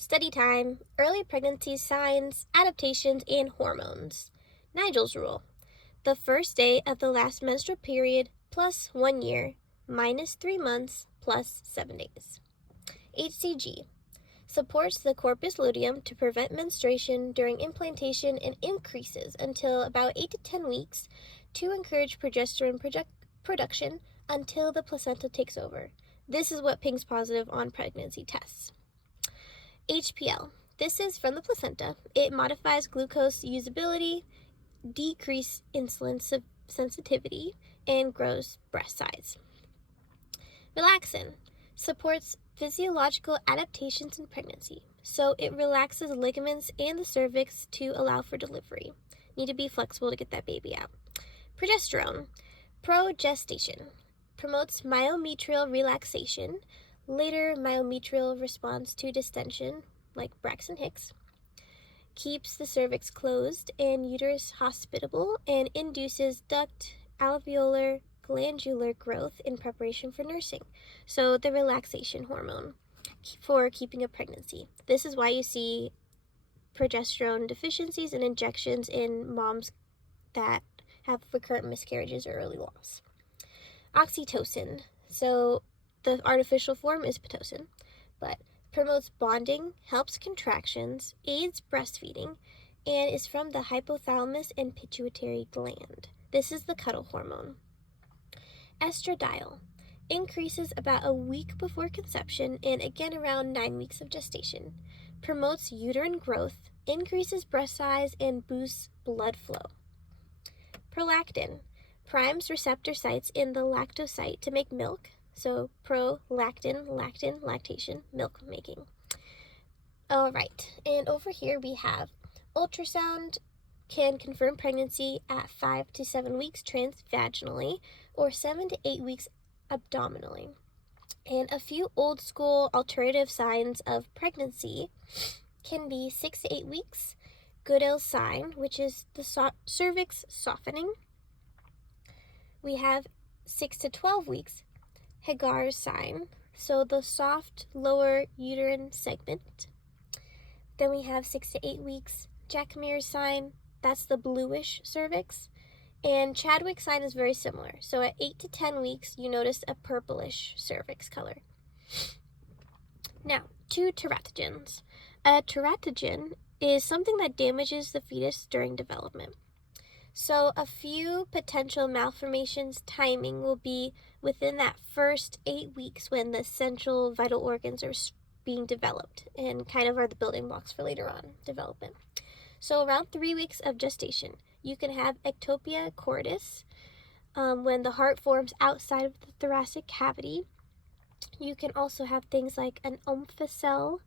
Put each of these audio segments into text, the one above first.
Study time, early pregnancy signs, adaptations, and hormones. Nigel's rule. The first day of the last menstrual period plus 1 year minus 3 months plus 7 days. HCG. Supports the corpus luteum to prevent menstruation during implantation and increases until about 8 to 10 weeks to encourage progesterone production until the placenta takes over. This is what pings positive on pregnancy tests. HPL. This is from the placenta. It modifies glucose usability, decreases insulin sensitivity, and grows breast size. Relaxin. Supports physiological adaptations in pregnancy. So it relaxes ligaments and the cervix to allow for delivery. Need to be flexible to get that baby out. Progesterone. Progestation. Promotes myometrial relaxation. Later myometrial response to distension, like Braxton Hicks. Keeps the cervix closed and uterus hospitable and induces duct, alveolar, glandular growth in preparation for nursing. So the relaxation hormone for keeping a pregnancy. This is why you see progesterone deficiencies and injections in moms that have recurrent miscarriages or early loss. Oxytocin. So the artificial form is Pitocin, but promotes bonding, helps contractions, aids breastfeeding, and is from the hypothalamus and pituitary gland. This is the cuddle hormone. Estradiol. Increases about a week before conception and again around 9 weeks of gestation. Promotes uterine growth, increases breast size, and boosts blood flow. Prolactin. Primes receptor sites in the lactocyte to make milk. So prolactin, lactin, lactation, milk making. All right, and over here we have ultrasound can confirm pregnancy at 5 to 7 weeks transvaginally or 7 to 8 weeks abdominally. And a few old school alternative signs of pregnancy can be 6 to 8 weeks, Goodell's sign, which is the cervix softening. We have 6 to 12 weeks, Hagar's sign, so the soft lower uterine segment. Then we have 6 to 8 weeks, Jacquemer's sign, that's the bluish cervix. And Chadwick's sign is very similar. So at 8 to 10 weeks, you notice a purplish cervix color. Now, to teratogens. A teratogen is something that damages the fetus during development. So a few potential malformations timing will be within that first 8 weeks when the central vital organs are being developed and kind of are the building blocks for later on development. So around 3 weeks of gestation, you can have ectopia cordis when the heart forms outside of the thoracic cavity. You can also have things like an omphacele,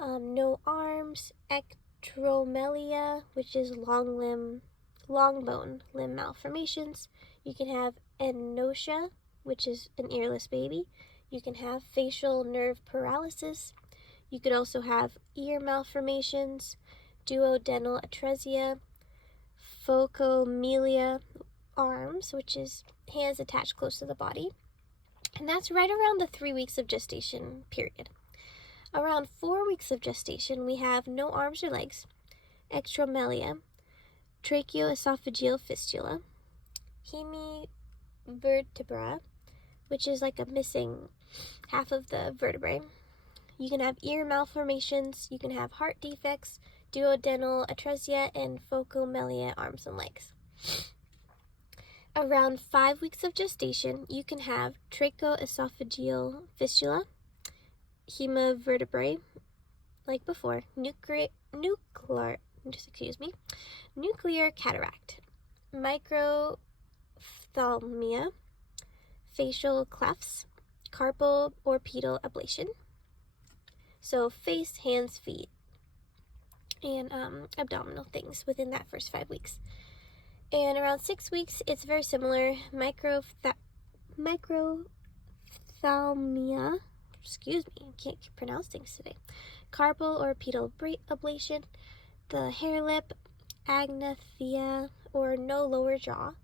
no arms, ectromelia, which is long bone limb malformations. You can have anotia, which is an earless baby. You can have facial nerve paralysis. You could also have ear malformations, duodenal atresia, phocomelia arms, which is hands attached close to the body. And that's right around the 3 weeks of gestation period. Around 4 weeks of gestation, we have no arms or legs, ectromelia, tracheoesophageal fistula, hemivertebra, which is like a missing half of the vertebrae. You can have ear malformations, you can have heart defects, duodenal atresia, and phocomelia arms and legs. Around 5 weeks of gestation, you can have tracheoesophageal fistula, hemivertebrae, like before, nuclear cataract, microphthalmia, facial clefts, carpal or pedal ablation. So face, hands, feet, and abdominal things within that first 5 weeks. And around 6 weeks, it's very similar. Microphthalmia, excuse me, I can't pronounce things today. Carpal or pedal ablation, the hair lip, agnathia or no lower jaw,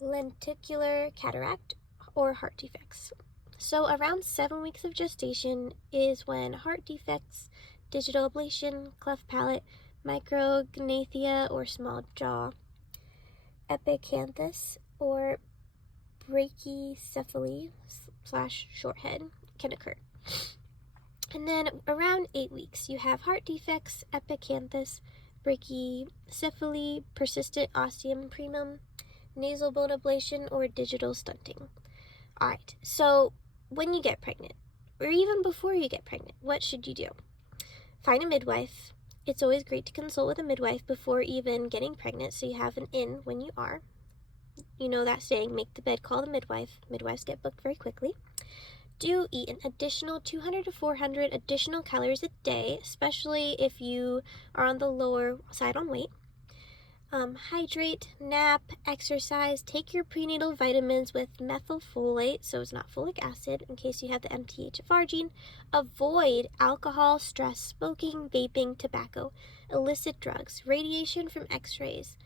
lenticular cataract, or heart defects. So around 7 weeks of gestation is when heart defects, digital ablation, cleft palate, micrognathia or small jaw, epicanthus or brachycephaly / short head can occur. And then around 8 weeks, you have heart defects, epicanthus, brachycephaly, persistent ostium primum, nasal bone ablation, or digital stunting. All right, so when you get pregnant, or even before you get pregnant, what should you do? Find a midwife. It's always great to consult with a midwife before even getting pregnant so you have an in when you are. You know that saying, make the bed, call the midwife. Midwives get booked very quickly. Do eat an additional 200 to 400 additional calories a day, especially if you are on the lower side on weight. Hydrate, nap, exercise, take your prenatal vitamins with methylfolate, so it's not folic acid, in case you have the MTHFR gene. Avoid alcohol, stress, smoking, vaping, tobacco, illicit drugs, radiation from x-rays,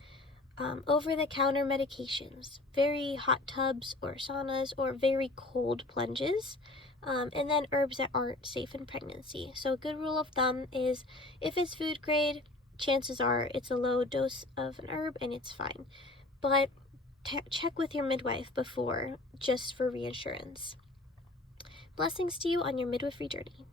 over-the-counter medications, very hot tubs or saunas, or very cold plunges, and then herbs that aren't safe in pregnancy. So a good rule of thumb is if it's food grade, chances are it's a low dose of an herb and it's fine. But check with your midwife before, just for reassurance. Blessings to you on your midwifery journey.